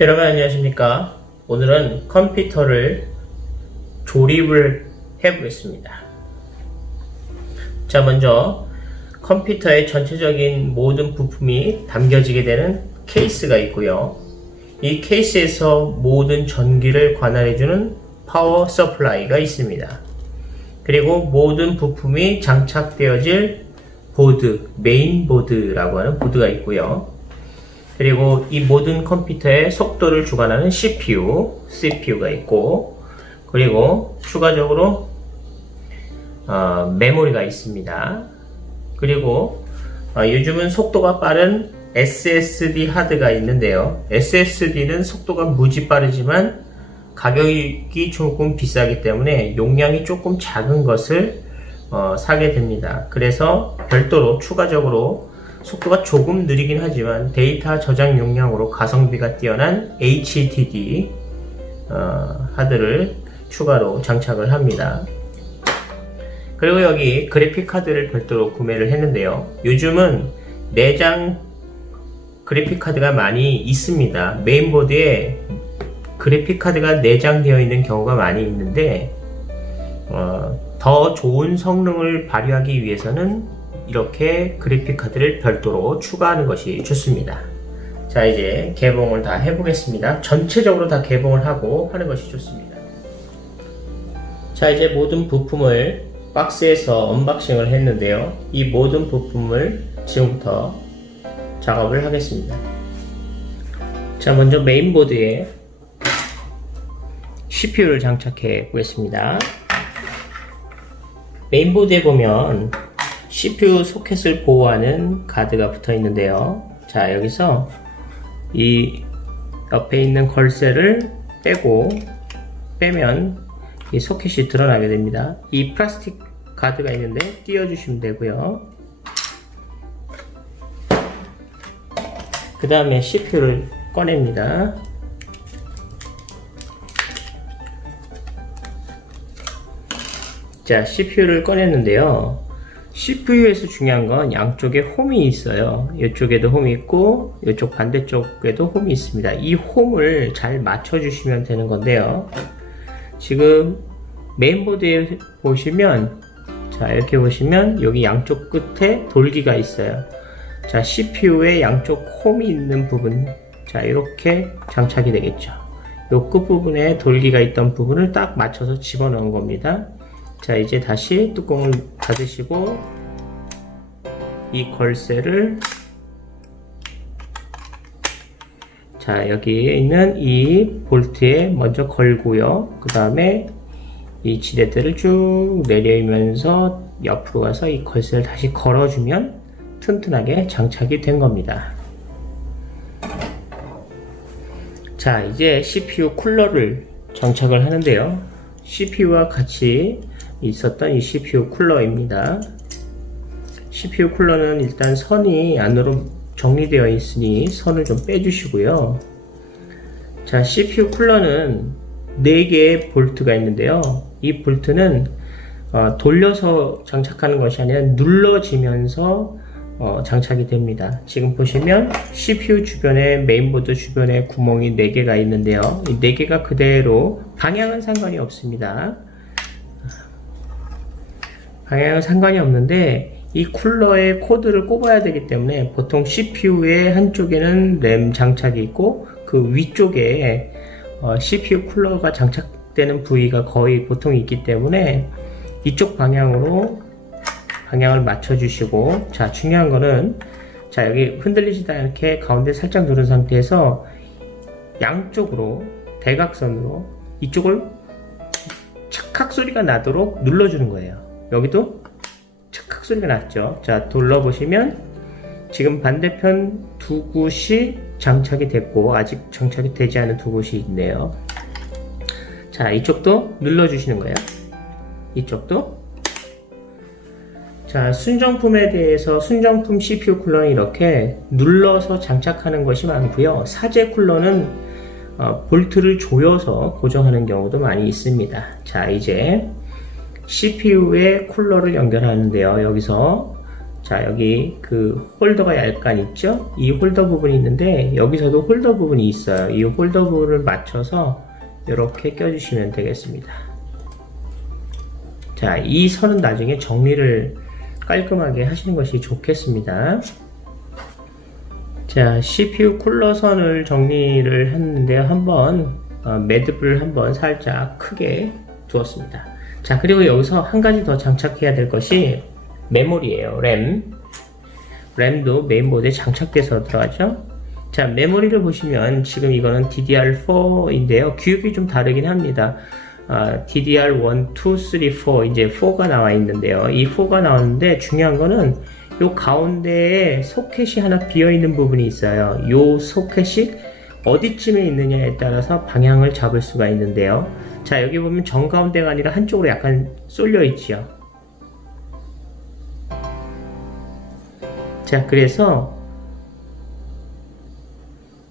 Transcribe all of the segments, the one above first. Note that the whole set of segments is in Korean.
여러분 안녕하십니까. 오늘은 컴퓨터를 조립을 해보겠습니다. 자, 먼저 컴퓨터의 전체적인 모든 부품이 담겨지게 되는 케이스가 있고요. 이 케이스에서 모든 전기를 관할해주는 파워 서플라이가 있습니다. 그리고 모든 부품이 장착되어질 보드, 메인보드라고 하는 보드가 있고요. 그리고 이 모든 컴퓨터의 속도를 주관하는 CPU가 있고, 그리고 추가적으로 메모리가 있습니다. 그리고 요즘은 속도가 빠른 SSD 하드가 있는데요. SSD는 속도가 무지 빠르지만 가격이 조금 비싸기 때문에 용량이 조금 작은 것을 사게 됩니다. 그래서 별도로 추가적으로 속도가 조금 느리긴 하지만 데이터 저장 용량으로 가성비가 뛰어난 HDD 하드를 추가로 장착을 합니다. 그리고 여기 그래픽 카드를 별도로 구매를 했는데요. 요즘은 내장 그래픽 카드가 많이 있습니다. 메인보드에 그래픽 카드가 내장되어 있는 경우가 많이 있는데 더 좋은 성능을 발휘하기 위해서는 이렇게 그래픽 카드를 별도로 추가하는 것이 좋습니다. 자, 이제 개봉을 다 해보겠습니다. 전체적으로 다 개봉을 하고 하는 것이 좋습니다. 자, 이제 모든 부품을 박스에서 언박싱을 했는데요. 이 모든 부품을 지금부터 작업을 하겠습니다. 자, 먼저 메인보드에 CPU를 장착해 보겠습니다. 메인보드에 보면 CPU 소켓을 보호하는 가드가 붙어 있는데요. 자, 여기서 이 옆에 있는 걸쇠를 빼면 이 소켓이 드러나게 됩니다. 이 플라스틱 가드가 있는데 띄워주시면 되고요. 그 다음에 CPU를 꺼냅니다. 자, CPU를 꺼냈는데요. CPU에서 중요한 건 양쪽에 홈이 있어요. 이쪽에도 홈이 있고 이쪽 반대쪽에도 홈이 있습니다. 이 홈을 잘 맞춰주시면 되는 건데요. 지금 메인보드에 보시면, 자, 이렇게 보시면 여기 양쪽 끝에 돌기가 있어요. 자, CPU의 양쪽 홈이 있는 부분, 자, 이렇게 장착이 되겠죠. 요 끝부분에 돌기가 있던 부분을 딱 맞춰서 집어넣은 겁니다. 자, 이제 다시 뚜껑을 닫으시고 이 걸쇠를, 자, 여기에 있는 이 볼트에 먼저 걸고요. 그 다음에 이 지렛대를 쭉 내리면서 옆으로 가서 이 걸쇠를 다시 걸어주면 튼튼하게 장착이 된 겁니다. 자, 이제 CPU 쿨러를 장착을 하는데요. CPU와 같이 있었던 이 CPU 쿨러입니다. CPU 쿨러는 일단 선이 안으로 정리되어 있으니 선을 좀 빼주시고요. 자, CPU 쿨러는 4개의 볼트가 있는데요. 이 볼트는 돌려서 장착하는 것이 아니라 눌러지면서 장착이 됩니다. 지금 보시면 CPU 주변에, 메인보드 주변에 구멍이 4개가 있는데요. 이 4개가 그대로, 방향은 상관이 없습니다. 방향은 상관이 없는데 이 쿨러에 코드를 꼽아야 되기 때문에 보통 CPU의 한쪽에는 램 장착이 있고 그 위쪽에 CPU 쿨러가 장착되는 부위가 거의 보통 있기 때문에 이쪽 방향으로 방향을 맞춰주시고, 자, 중요한 거는, 자, 여기 흔들리지도 않게 가운데 살짝 누른 상태에서 양쪽으로 대각선으로 이쪽을 착각 소리가 나도록 눌러주는 거예요. 여기도 착각 소리가 났죠. 자, 둘러보시면 지금 반대편 두 곳이 장착이 됐고 아직 장착이 되지 않은 두 곳이 있네요. 자, 이쪽도 눌러주시는 거예요. 이쪽도. 자, 순정품에 대해서 순정품 CPU 쿨러는 이렇게 눌러서 장착하는 것이 많고요. 사제 쿨러는 볼트를 조여서 고정하는 경우도 많이 있습니다. 자, 이제 CPU에 쿨러를 연결하는데요. 여기서 자, 여기 그 홀더가 약간 있죠? 이 홀더 부분이 있는데 여기서도 홀더 부분이 있어요. 이 홀더 부분을 맞춰서 이렇게 껴주시면 되겠습니다. 자, 이 선은 나중에 정리를 깔끔하게 하시는 것이 좋겠습니다. 자, CPU 쿨러 선을 정리를 했는데요. 한번 매듭을 한번 살짝 크게 두었습니다. 자, 그리고 여기서 한 가지 더 장착해야 될 것이 메모리예요. 램도 메인보드에 장착돼서 들어가죠. 자, 메모리를 보시면 지금 이거는 DDR4인데요. 규격이 좀 다르긴 합니다. DDR1, 2, 3, 4 이제 4가 나와 있는데요. 이 4가 나왔는데 중요한 거는 요 가운데에 소켓이 하나 비어 있는 부분이 있어요. 요 소켓이 어디쯤에 있느냐에 따라서 방향을 잡을 수가 있는데요. 자, 여기 보면 정가운데가 아니라 한쪽으로 약간 쏠려 있지요. 자, 그래서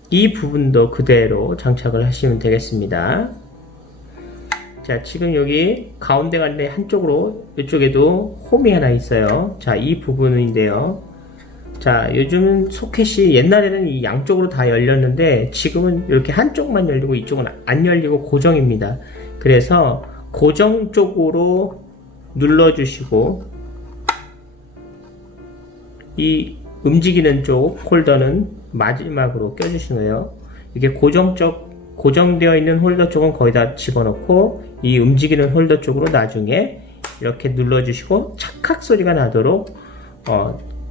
이 부분도 그대로 장착을 하시면 되겠습니다. 자, 지금 여기 가운데가 아니라 한쪽으로 이쪽에도 홈이 하나 있어요. 자, 이 부분인데요. 자, 요즘은 소켓이 옛날에는 이 양쪽으로 다 열렸는데 지금은 이렇게 한쪽만 열리고 이쪽은 안 열리고 고정입니다. 그래서 고정 쪽으로 눌러주시고 이 움직이는 쪽 홀더는 마지막으로 껴주시는 거예요. 이게 고정되어 있는 홀더 쪽은 거의 다 집어넣고 이 움직이는 홀더 쪽으로 나중에 이렇게 눌러주시고 착각 소리가 나도록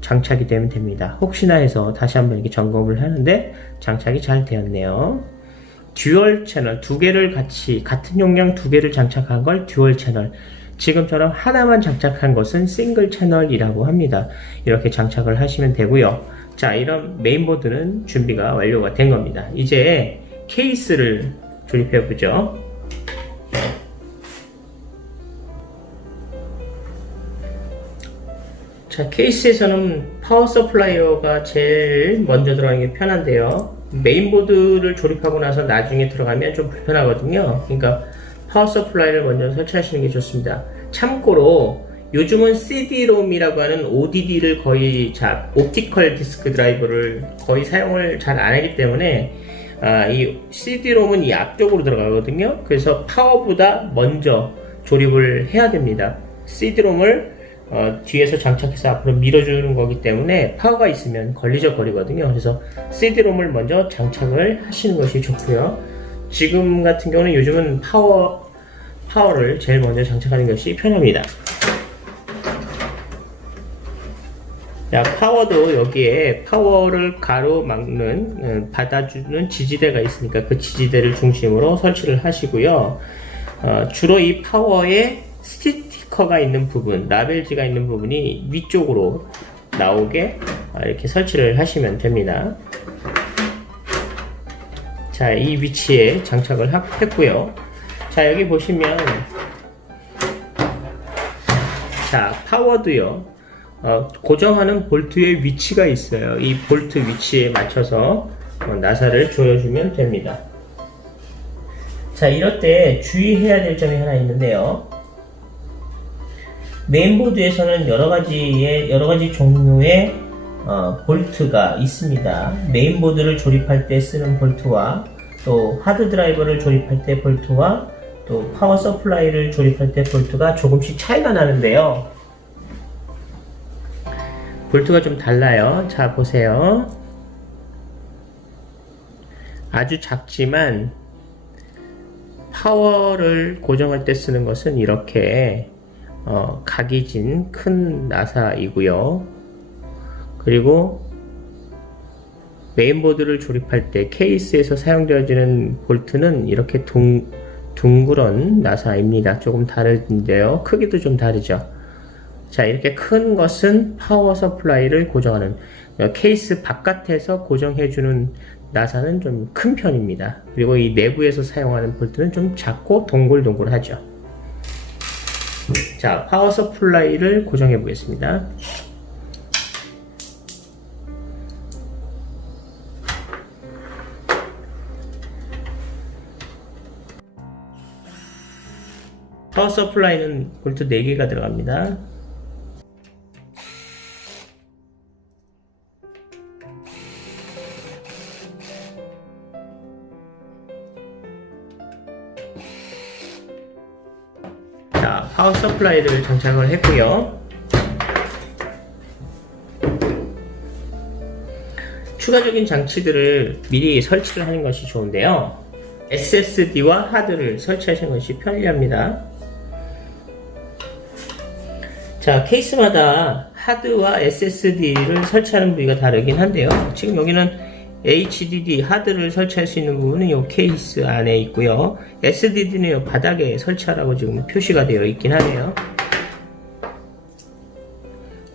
장착이 되면 됩니다. 혹시나 해서 다시 한번 이렇게 점검을 하는데 장착이 잘 되었네요. 듀얼 채널 두 개를 같은 용량 두 개를 장착한 걸 듀얼 채널, 지금처럼 하나만 장착한 것은 싱글 채널이라고 합니다. 이렇게 장착을 하시면 되고요. 자, 이런 메인보드는 준비가 완료가 된 겁니다. 이제 케이스를 조립해 보죠. 자, 케이스에서는 파워 서플라이어가 제일 먼저 들어가는 게 편한데요. 메인보드를 조립하고 나서 나중에 들어가면 좀 불편하거든요. 그러니까 파워 서플라이를 먼저 설치하시는 게 좋습니다. 참고로 요즘은 CD-ROM이라고 하는 ODD를 거의 옵티컬 디스크 드라이버를 거의 사용을 잘 안 하기 때문에 이 CD-ROM은 이 앞쪽으로 들어가거든요. 그래서 파워보다 먼저 조립을 해야 됩니다. CD-ROM을 뒤에서 장착해서 앞으로 밀어주는 거기 때문에 파워가 있으면 걸리적거리거든요. 그래서 CD-ROM을 먼저 장착을 하시는 것이 좋고요. 지금 같은 경우는 요즘은 파워를 제일 먼저 장착하는 것이 편합니다. 자, 파워도 여기에 파워를 가로막는 받아주는 지지대가 있으니까 그 지지대를 중심으로 설치를 하시고요. 주로 이 파워에 스티커가 있는 부분, 라벨지가 있는 부분이 위쪽으로 나오게 이렇게 설치를 하시면 됩니다. 자, 이 위치에 장착을 했고요. 자, 여기 보시면 자, 파워도요. 고정하는 볼트의 위치가 있어요. 이 볼트 위치에 맞춰서 나사를 조여주면 됩니다. 자, 이럴 때 주의해야 될 점이 하나 있는데요. 메인보드에서는 여러 가지 종류의 볼트가 있습니다. 메인보드를 조립할 때 쓰는 볼트와 또 하드 드라이버를 조립할 때 볼트와 또 파워 서플라이를 조립할 때 볼트가 조금씩 차이가 나는데요. 볼트가 좀 달라요. 자, 보세요. 아주 작지만 파워를 고정할 때 쓰는 것은 이렇게 각이 진 큰 나사이고요. 그리고 메인보드를 조립할 때 케이스에서 사용되어지는 볼트는 이렇게 둥그런 나사입니다. 조금 다른데요. 크기도 좀 다르죠. 자, 이렇게 큰 것은 파워 서플라이를 고정하는, 케이스 바깥에서 고정해주는 나사는 좀 큰 편입니다. 그리고 이 내부에서 사용하는 볼트는 좀 작고 동글동글하죠. 자, 파워 서플라이를 고정해 보겠습니다. 파워 서플라이는 볼트 4개가 들어갑니다. 자, 파워 서플라이를 장착을 했고요. 추가적인 장치들을 미리 설치를 하는 것이 좋은데요. SSD와 하드를 설치하시는 것이 편리합니다. 자, 케이스마다 하드와 SSD를 설치하는 부위가 다르긴 한데요. 지금 여기는 HDD 하드를 설치할 수 있는 부분은 이 케이스 안에 있고요. SSD는 이 바닥에 설치하라고 지금 표시가 되어 있긴 하네요.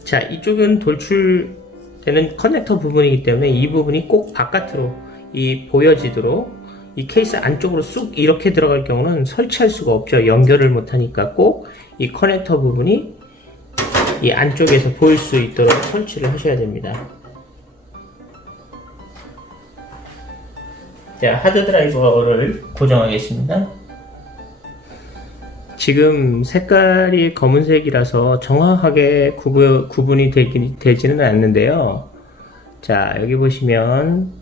자, 이쪽은 돌출되는 커넥터 부분이기 때문에 이 부분이 꼭 바깥으로 보여지도록 이 케이스 안쪽으로 쑥 이렇게 들어갈 경우는 설치할 수가 없죠. 연결을 못하니까 꼭 이 커넥터 부분이 이 안쪽에서 보일 수 있도록 설치를 하셔야 됩니다. 자, 하드 드라이버를 고정하겠습니다. 지금 색깔이 검은색이라서 정확하게 구분이 되지는 않는데요. 자, 여기 보시면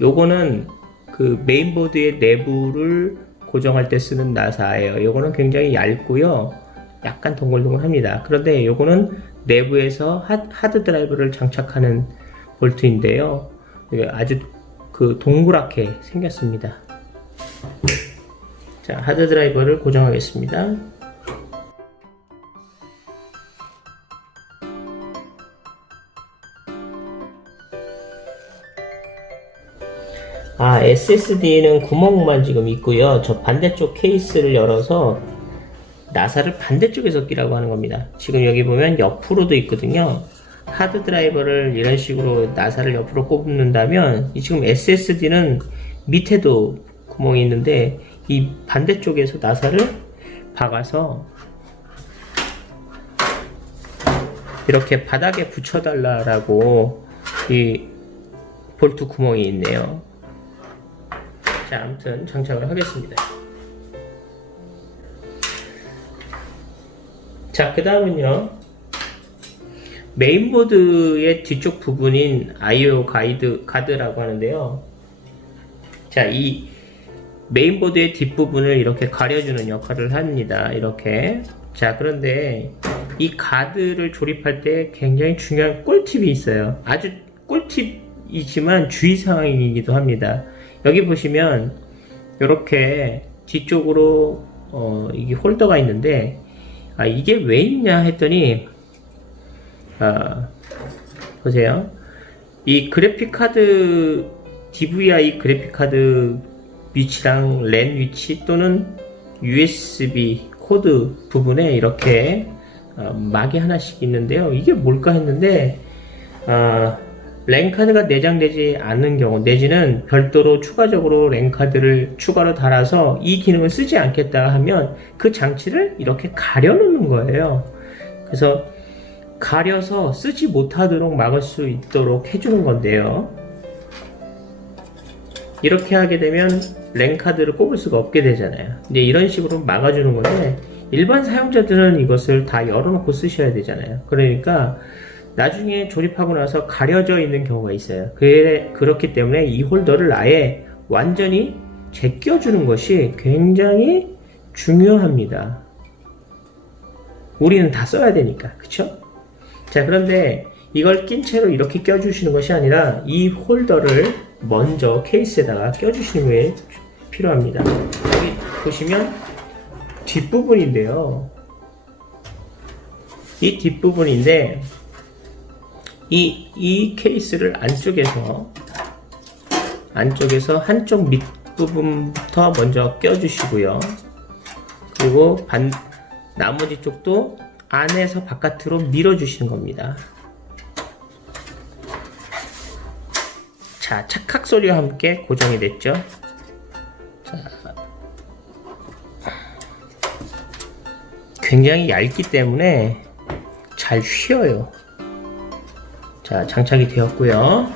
요거는 그 메인보드의 내부를 고정할 때 쓰는 나사예요. 요거는 굉장히 얇고요, 약간 동글동글합니다. 그런데 요거는 내부에서 하드 드라이버를 장착하는 볼트인데요, 이게 아주 동그랗게 생겼습니다. 자, 하드 드라이버를 고정하겠습니다. SSD는 구멍만 지금 있고요. 저 반대쪽 케이스를 열어서 나사를 반대쪽에서 끼라고 하는 겁니다. 지금 여기 보면 옆으로도 있거든요. 하드 드라이버를 이런 식으로 나사를 옆으로 꼽는다면 지금 SSD는 밑에도 구멍이 있는데 이 반대쪽에서 나사를 박아서 이렇게 바닥에 붙여달라고 이 볼트 구멍이 있네요. 자, 아무튼 장착을 하겠습니다. 자, 그 다음은요, 메인보드의 뒤쪽 부분인 IO 가드라고 하는데요. 자, 이 메인보드의 뒷부분을 이렇게 가려주는 역할을 합니다. 이렇게. 자, 그런데 이 가드를 조립할 때 굉장히 중요한 꿀팁이 있어요. 아주 꿀팁이지만 주의사항이기도 합니다. 여기 보시면 이렇게 뒤쪽으로 이게 홀더가 있는데 이게 왜 있냐 했더니 보세요. 이 그래픽카드 DVI 그래픽카드 위치랑 랜 위치 또는 USB 코드 부분에 이렇게 막이 하나씩 있는데요. 이게 뭘까 했는데 랜카드가 내장되지 않는 경우 내지는 별도로 추가적으로 랜카드를 추가로 달아서 이 기능을 쓰지 않겠다 하면 그 장치를 이렇게 가려 놓는 거예요. 그래서 가려서 쓰지 못하도록 막을 수 있도록 해주는 건데요. 이렇게 하게 되면 랜카드를 꼽을 수가 없게 되잖아요. 이제 이런 식으로 막아주는 건데 일반 사용자들은 이것을 다 열어놓고 쓰셔야 되잖아요. 그러니까 나중에 조립하고 나서 가려져 있는 경우가 있어요. 그렇기 때문에 이 홀더를 아예 완전히 제껴주는 것이 굉장히 중요합니다. 우리는 다 써야 되니까, 그쵸? 자, 그런데 이걸 낀 채로 이렇게 껴주시는 것이 아니라 이 홀더를 먼저 케이스에다가 껴주시는 게 필요합니다. 여기 보시면 뒷부분인데요. 이 뒷부분인데 이 케이스를 안쪽에서 한쪽 밑부분부터 먼저 껴주시고요. 그리고 나머지 쪽도 안에서 바깥으로 밀어주시는 겁니다. 자, 찰칵 소리와 함께 고정이 됐죠. 자, 굉장히 얇기 때문에 잘 휘어요. 자, 장착이 되었고요.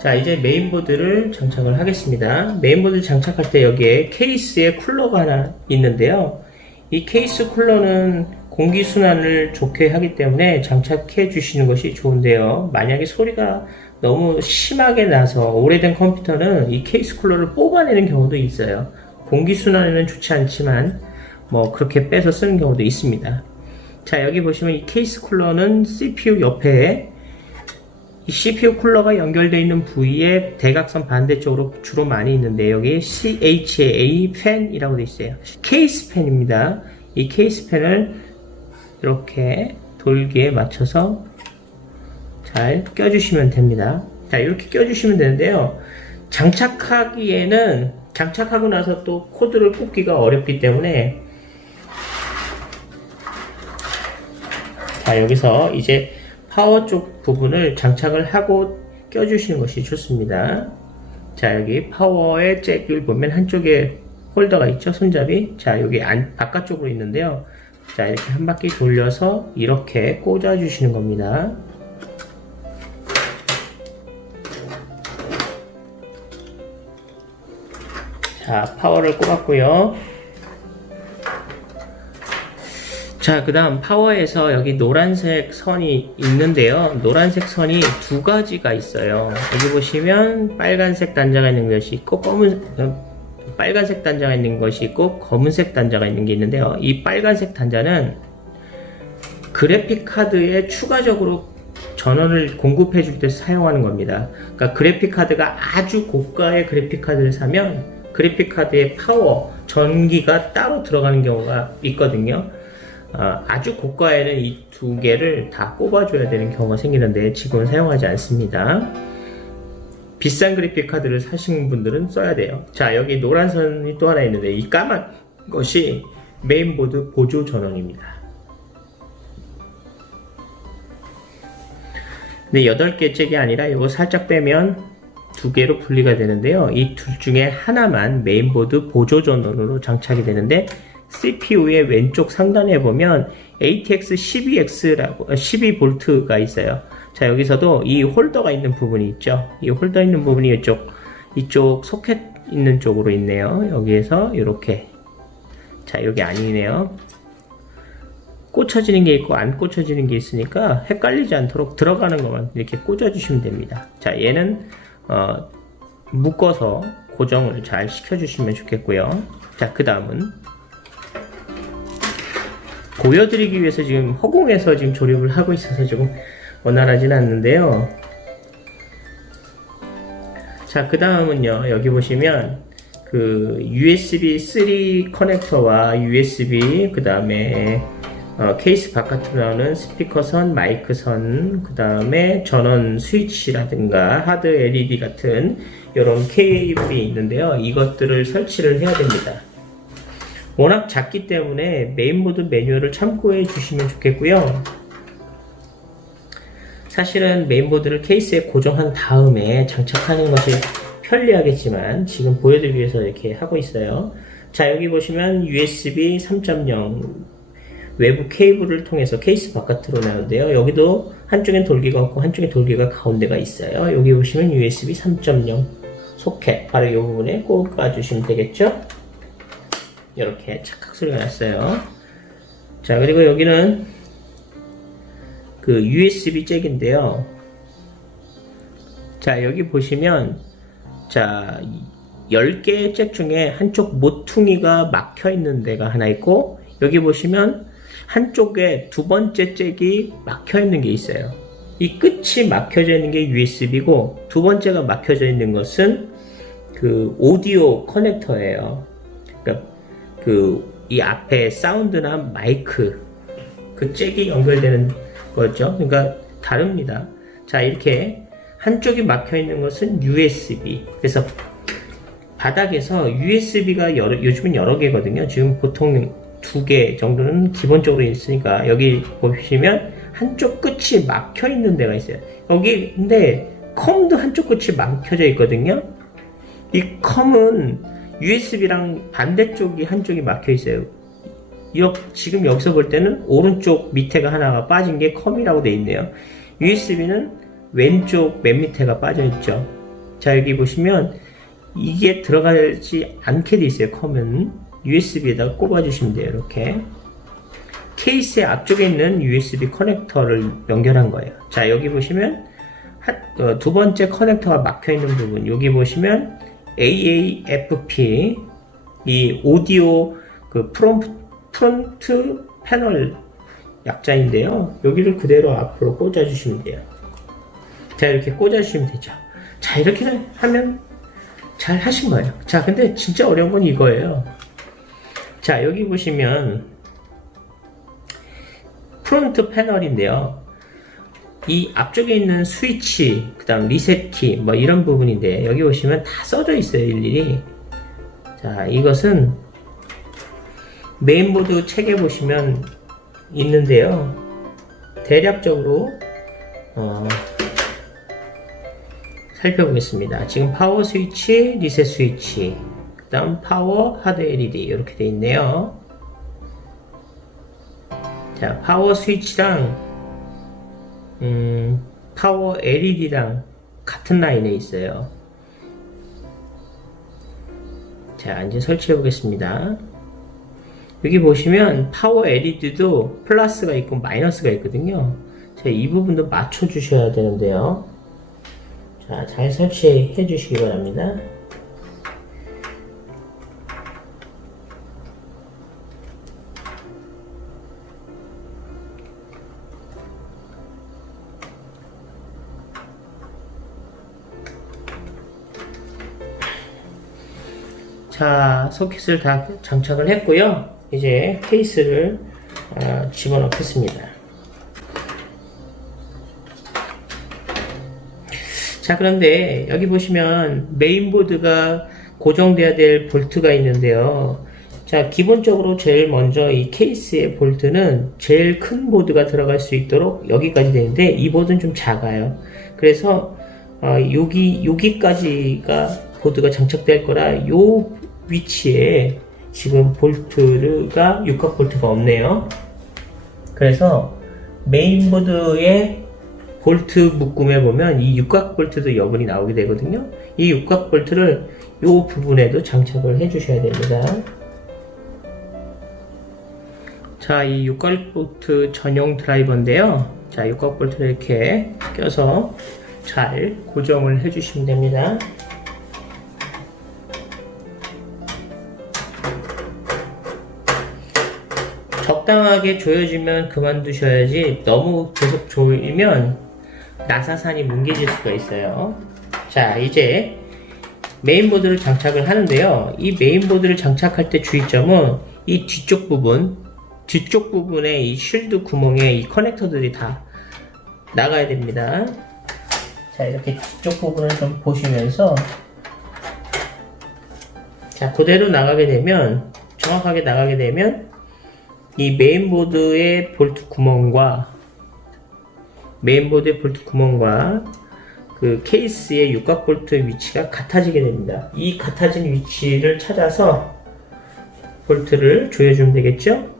자, 이제 메인보드를 장착을 하겠습니다. 메인보드 장착할 때 여기에 케이스에 쿨러가 하나 있는데요. 이 케이스 쿨러는 공기순환을 좋게 하기 때문에 장착해 주시는 것이 좋은데요. 만약에 소리가 너무 심하게 나서 오래된 컴퓨터는 이 케이스 쿨러를 뽑아내는 경우도 있어요. 공기순환에는 좋지 않지만 뭐 그렇게 빼서 쓰는 경우도 있습니다. 자, 여기 보시면 이 케이스 쿨러는 CPU 옆에 이 CPU 쿨러가 연결되어 있는 부위에 대각선 반대쪽으로 주로 많이 있는데 여기 CHA 팬이라고 되어 있어요. 케이스 팬입니다. 이 케이스 팬을 이렇게 돌기에 맞춰서 잘 껴주시면 됩니다. 자, 이렇게 껴주시면 되는데요. 장착하기에는 장착하고 나서 또 코드를 꼽기가 어렵기 때문에 자, 여기서 이제 파워 쪽 부분을 장착을 하고 껴주시는 것이 좋습니다. 자, 여기 파워의 잭을 보면 한쪽에 홀더가 있죠, 손잡이. 자, 여기 바깥쪽으로 있는데요. 자, 이렇게 한 바퀴 돌려서 이렇게 꽂아 주시는 겁니다. 자, 파워를 꼽았고요. 자, 그 다음 파워에서 여기 노란색 선이 있는데요. 노란색 선이 두 가지가 있어요. 여기 보시면 빨간색 단자가 있는 것이 있고 빨간색 단자가 있는 것이 있고 검은색 단자가 있는 게 있는데요. 이 빨간색 단자는 그래픽 카드에 추가적으로 전원을 공급해 줄 때 사용하는 겁니다. 그러니까 그래픽 카드가 아주 고가의 그래픽 카드를 사면 그래픽 카드의 파워, 전기가 따로 들어가는 경우가 있거든요. 아주 고가에는 이 두 개를 다 꼽아줘야 되는 경우가 생기는데 지금은 사용하지 않습니다. 비싼 그래픽 카드를 사신 분들은 써야 돼요. 자, 여기 노란 선이 또 하나 있는데 이 까만 것이 메인보드 보조 전원입니다. 근데 8개 잭이 아니라 이거 살짝 빼면 2개로 분리가 되는데요. 이 둘 중에 하나만 메인보드 보조 전원으로 장착이 되는데 CPU의 왼쪽 상단에 보면 ATX 12X라고 12V가 있어요. 자, 여기서도 이 홀더가 있는 부분이 있죠. 이 홀더 있는 부분이 이쪽 소켓 있는 쪽으로 있네요. 여기에서 이렇게. 자, 여기 아니네요. 꽂혀지는 게 있고 안 꽂혀지는 게 있으니까 헷갈리지 않도록 들어가는 것만 이렇게 꽂아주시면 됩니다. 자, 얘는 묶어서 고정을 잘 시켜주시면 좋겠고요. 자, 그 다음은 보여드리기 위해서 지금 허공에서 지금 조립을 하고 있어서 조금 원활하진 않는데요. 자, 그 다음은요, 여기 보시면 그 USB 3 커넥터와 USB, 그 다음에 케이스 바깥으로 나오는 스피커 선, 마이크 선, 그 다음에 전원 스위치라든가 하드 LED 같은 이런 케이블이 있는데요. 이것들을 설치를 해야 됩니다. 워낙 작기 때문에 메인보드 매뉴얼을 참고해 주시면 좋겠고요. 사실은 메인보드를 케이스에 고정한 다음에 장착하는 것이 편리하겠지만 지금 보여드리기 위해서 이렇게 하고 있어요. 자, 여기 보시면 USB 3.0 외부 케이블을 통해서 케이스 바깥으로 나오는데요. 여기도 한쪽엔 돌기가 없고 한쪽에 돌기가 가운데가 있어요. 여기 보시면 USB 3.0 소켓 바로 이 부분에 꼽아주시면 되겠죠. 이렇게 착각 소리가 났어요. 자, 그리고 여기는 그 USB 잭인데요. 자, 여기 보시면 자 10개의 잭 중에 한쪽 모퉁이가 막혀 있는 데가 하나 있고 여기 보시면 한쪽에 두 번째 잭이 막혀 있는 게 있어요. 이 끝이 막혀져 있는 게 USB고 두 번째가 막혀져 있는 것은 그 오디오 커넥터예요. 그러니까 이 앞에 사운드나 마이크 그 잭이 연결되는 거죠. 그러니까 다릅니다. 자, 이렇게 한쪽이 막혀 있는 것은 USB. 그래서 바닥에서 USB가 요즘은 여러 개거든요. 지금 보통 2개 정도는 기본적으로 있으니까 여기 보시면 한쪽 끝이 막혀 있는 데가 있어요. 여기 근데 컴도 한쪽 끝이 막혀져 있거든요. 이 컴은 USB랑 반대쪽이 한쪽이 막혀 있어요. 지금 여기서 볼 때는 오른쪽 밑에가 하나가 빠진 게 컴이라고 돼 있네요. USB는 왼쪽 맨 밑에가 빠져 있죠. 자, 여기 보시면 이게 들어가지 않게 돼 있어요. 컴은 USB에다가 꼽아 주시면 돼요. 이렇게 케이스의 앞쪽에 있는 USB 커넥터를 연결한 거예요. 자, 여기 보시면 두 번째 커넥터가 막혀 있는 부분, 여기 보시면 AAFP, 이 오디오 그 프론트 패널 약자인데요. 여기를 그대로 앞으로 꽂아주시면 돼요. 자, 이렇게 꽂아주시면 되죠. 자, 이렇게 하면 잘 하신 거예요. 자, 근데 진짜 어려운 건 이거예요. 자, 여기 보시면 프론트 패널인데요. 이 앞쪽에 있는 스위치, 그 다음 리셋키, 뭐 이런 부분인데, 여기 보시면 다 써져 있어요, 일일이. 자, 이것은 메인보드 책에 보시면 있는데요. 대략적으로, 살펴보겠습니다. 지금 파워 스위치, 리셋 스위치, 그 다음 파워 하드 LED, 이렇게 되어 있네요. 자, 파워 스위치랑 파워 LED랑 같은 라인에 있어요. 자, 이제 설치해 보겠습니다. 여기 보시면 파워 LED도 플러스가 있고 마이너스가 있거든요. 자, 이 부분도 맞춰 주셔야 되는데요. 자, 잘 설치해 주시기 바랍니다. 자, 소켓을 다 장착을 했고요. 이제 케이스를 집어넣겠습니다. 자, 그런데 여기 보시면 메인보드가 고정돼야 될 볼트가 있는데요. 자, 기본적으로 제일 먼저 이 케이스의 볼트는 제일 큰 보드가 들어갈 수 있도록 여기까지 되는데, 이 보드는 좀 작아요. 그래서 여기까지가 보드가 장착될 거라 요 위치에 지금 볼트가 육각 볼트가 없네요. 그래서 메인보드의 볼트 묶음에 보면 이 육각 볼트도 여분이 나오게 되거든요. 이 육각 볼트를 요 부분에도 장착을 해 주셔야 됩니다. 자, 이 육각 볼트 전용 드라이버인데요. 자, 육각 볼트를 이렇게 껴서 잘 고정을 해 주시면 됩니다. 적당하게 조여주면 그만두셔야지, 너무 계속 조이면 나사산이 뭉개질 수가 있어요. 자, 이제 메인보드를 장착을 하는데요. 이 메인보드를 장착할 때 주의점은 이 뒤쪽 부분에 이 쉴드 구멍에 이 커넥터들이 다 나가야 됩니다. 자, 이렇게 뒤쪽 부분을 좀 보시면서, 자, 그대로 나가게 되면, 정확하게 나가게 되면 이 메인보드의 볼트 구멍과 그 케이스의 육각 볼트 위치가 같아지게 됩니다. 이 같아진 위치를 찾아서 볼트를 조여주면 되겠죠?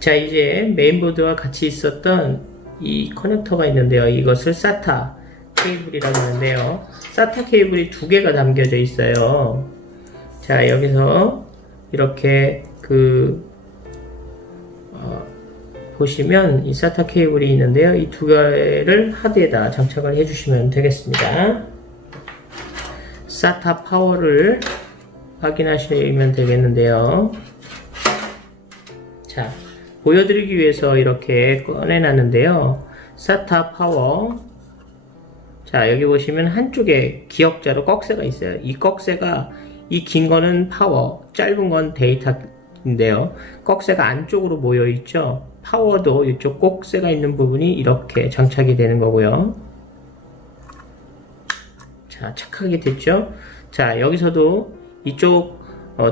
자, 이제 메인보드와 같이 있었던 이 커넥터가 있는데요. 이것을 SATA 케이블이라고 하는데요. SATA 케이블이 두 개가 담겨져 있어요. 자, 여기서 이렇게 보시면 이 SATA 케이블이 있는데요. 이 두 개를 하드에다 장착을 해주시면 되겠습니다. SATA 파워를 확인하시면 되겠는데요. 자, 보여드리기 위해서 이렇게 꺼내놨는데요. SATA 파워. 자, 여기 보시면 한쪽에 기역자로 꺽쇠가 있어요. 이 꺽쇠가, 이 긴 거는 파워, 짧은 건 데이터인데요. 꺽쇠가 안쪽으로 모여 있죠. 파워도 이쪽 꺽쇠가 있는 부분이 이렇게 장착이 되는 거고요. 자, 착하게 됐죠. 자, 여기서도 이쪽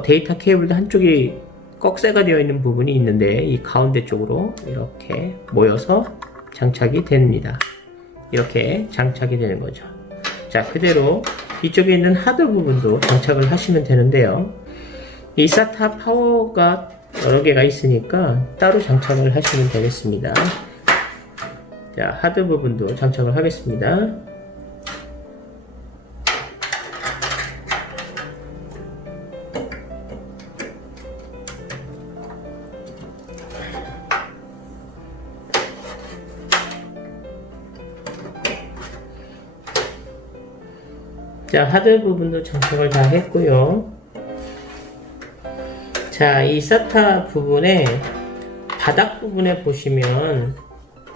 데이터 케이블도 한쪽이 꺽쇠가 되어 있는 부분이 있는데 이 가운데 쪽으로 이렇게 모여서 장착이 됩니다. 이렇게 장착이 되는 거죠. 자, 그대로 이쪽에 있는 하드 부분도 장착을 하시면 되는데요. 이 SATA 파워가 여러 개가 있으니까 따로 장착을 하시면 되겠습니다. 자, 하드 부분도 장착을 하겠습니다. 자, 하드 부분도 장착을 다 했고요. 자, 이 SATA 부분에 바닥 부분에 보시면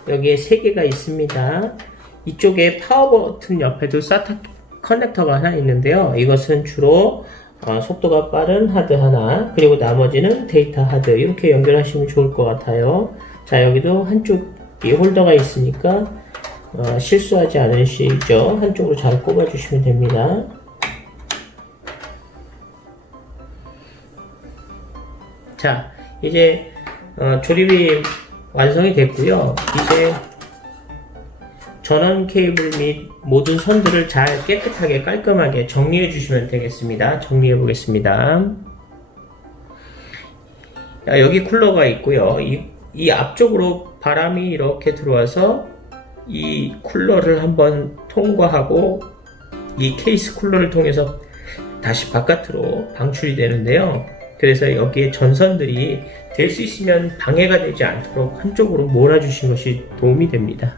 여기에 3개가 있습니다. 이쪽에 파워 버튼 옆에도 SATA 커넥터가 하나 있는데요. 이것은 주로 속도가 빠른 하드 하나, 그리고 나머지는 데이터 하드, 이렇게 연결하시면 좋을 것 같아요. 자, 여기도 한쪽이 홀더가 있으니까 실수하지 않으시죠? 한쪽으로 잘 꼽아 주시면 됩니다. 자, 이제 조립이 완성이 됐고요. 이제 전원 케이블 및 모든 선들을 잘 깨끗하게 깔끔하게 정리해 주시면 되겠습니다. 정리해 보겠습니다. 자, 여기 쿨러가 있고요. 이 앞쪽으로 바람이 이렇게 들어와서 이 쿨러를 한번 통과하고 이 케이스 쿨러를 통해서 다시 바깥으로 방출이 되는데요. 그래서 여기에 전선들이 될 수 있으면 방해가 되지 않도록 한쪽으로 몰아주신 것이 도움이 됩니다.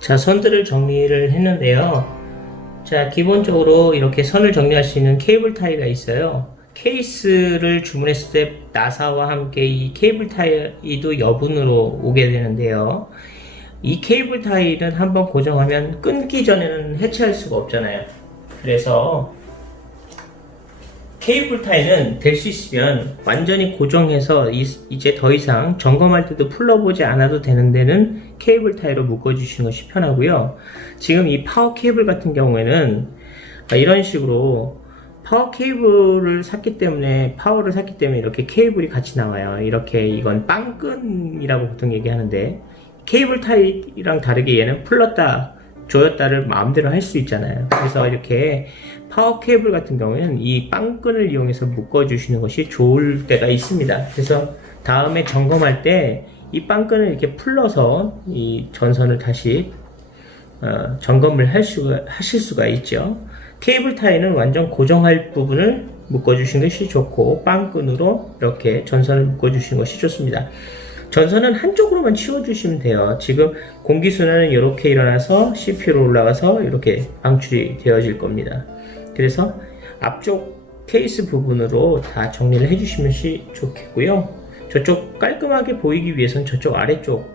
자, 선들을 정리를 했는데요. 자, 기본적으로 이렇게 선을 정리할 수 있는 케이블 타이가 있어요. 케이스를 주문했을 때 나사와 함께 이 케이블 타이도 여분으로 오게 되는데요. 이 케이블 타이는 한번 고정하면 끊기 전에는 해체할 수가 없잖아요. 그래서 케이블 타이는 될 수 있으면 완전히 고정해서 이제 더 이상 점검할 때도 풀러보지 않아도 되는 데는 케이블 타이로 묶어주시는 것이 편하고요. 지금 이 파워 케이블 같은 경우에는 이런 식으로 파워를 샀기 때문에 이렇게 케이블이 같이 나와요. 이렇게 이건 빵끈이라고 보통 얘기하는데, 케이블 타이랑 다르게 얘는 풀렀다 조였다를 마음대로 할 수 있잖아요. 그래서 이렇게 파워 케이블 같은 경우에는 이 빵끈을 이용해서 묶어 주시는 것이 좋을 때가 있습니다. 그래서 다음에 점검할 때 이 빵끈을 이렇게 풀러서 이 전선을 다시 점검을 하실 수가 있죠. 케이블 타이는 완전 고정할 부분을 묶어주시는 것이 좋고, 빵끈으로 이렇게 전선을 묶어주시는 것이 좋습니다. 전선은 한쪽으로만 치워주시면 돼요. 지금 공기순환은 이렇게 일어나서 CPU로 올라가서 이렇게 방출이 되어질 겁니다. 그래서 앞쪽 케이스 부분으로 다 정리를 해주시면 좋겠고요. 저쪽 깔끔하게 보이기 위해서는 저쪽 아래쪽,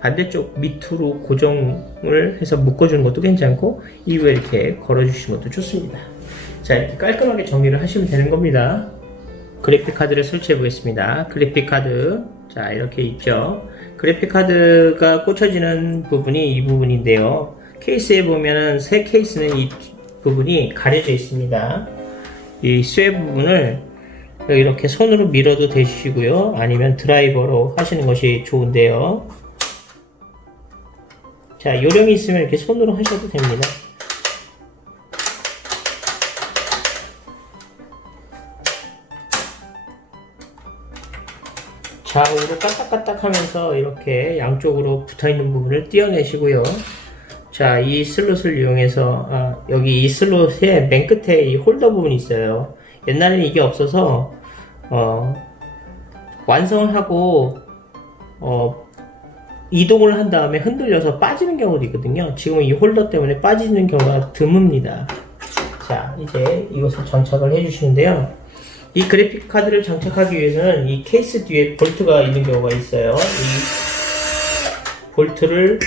반대쪽 밑으로 고정을 해서 묶어주는 것도 괜찮고, 이 위에 이렇게 걸어주시는 것도 좋습니다. 자, 이렇게 깔끔하게 정리를 하시면 되는 겁니다. 그래픽 카드를 설치해 보겠습니다. 그래픽 카드, 자, 이렇게 있죠. 그래픽 카드가 꽂혀지는 부분이 이 부분인데요. 케이스에 보면은 새 케이스는 이 부분이 가려져 있습니다. 이 쇠 부분을 이렇게 손으로 밀어도 되시고요, 아니면 드라이버로 하시는 것이 좋은데요. 자, 요령이 있으면 이렇게 손으로 하셔도 됩니다. 좌우로 까딱까딱 하면서 이렇게 양쪽으로 붙어있는 부분을 떼어내시고요. 자, 이 슬롯을 이용해서, 여기 이 슬롯의 맨 끝에 이 홀더 부분이 있어요. 옛날에는 이게 없어서, 완성을 하고, 이동을 한 다음에 흔들려서 빠지는 경우도 있거든요. 지금은 이 홀더 때문에 빠지는 경우가 드뭅니다. 자, 이제 이것을 장착을 해주시는데요. 이 그래픽 카드를 장착하기 위해서는 이 케이스 뒤에 볼트가 있는 경우가 있어요. 이 볼트를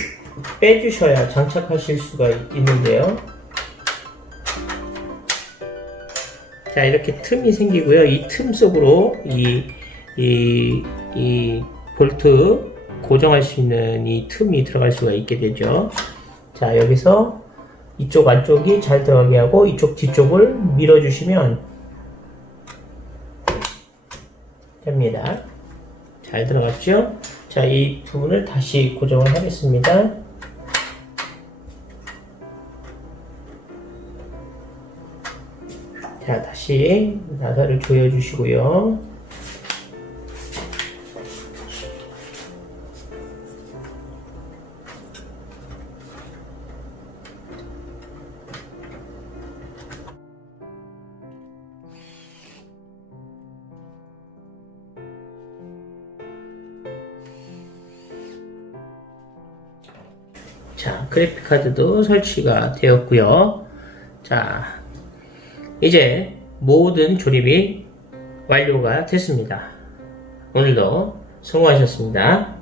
빼주셔야 장착하실 수가 있는데요. 자, 이렇게 틈이 생기고요. 이 틈 속으로 이 볼트 고정할 수 있는 이 틈이 들어갈 수가 있게 되죠. 자, 여기서 이쪽 안쪽이 잘 들어가게 하고 이쪽 뒤쪽을 밀어주시면 됩니다. 잘 들어갔죠? 자, 이 부분을 다시 고정을 하겠습니다. 자, 다시 나사를 조여주시고요. 자, 그래픽카드도 설치가 되었고요. 자, 이제 모든 조립이 완료가 됐습니다. 오늘도 수고하셨습니다.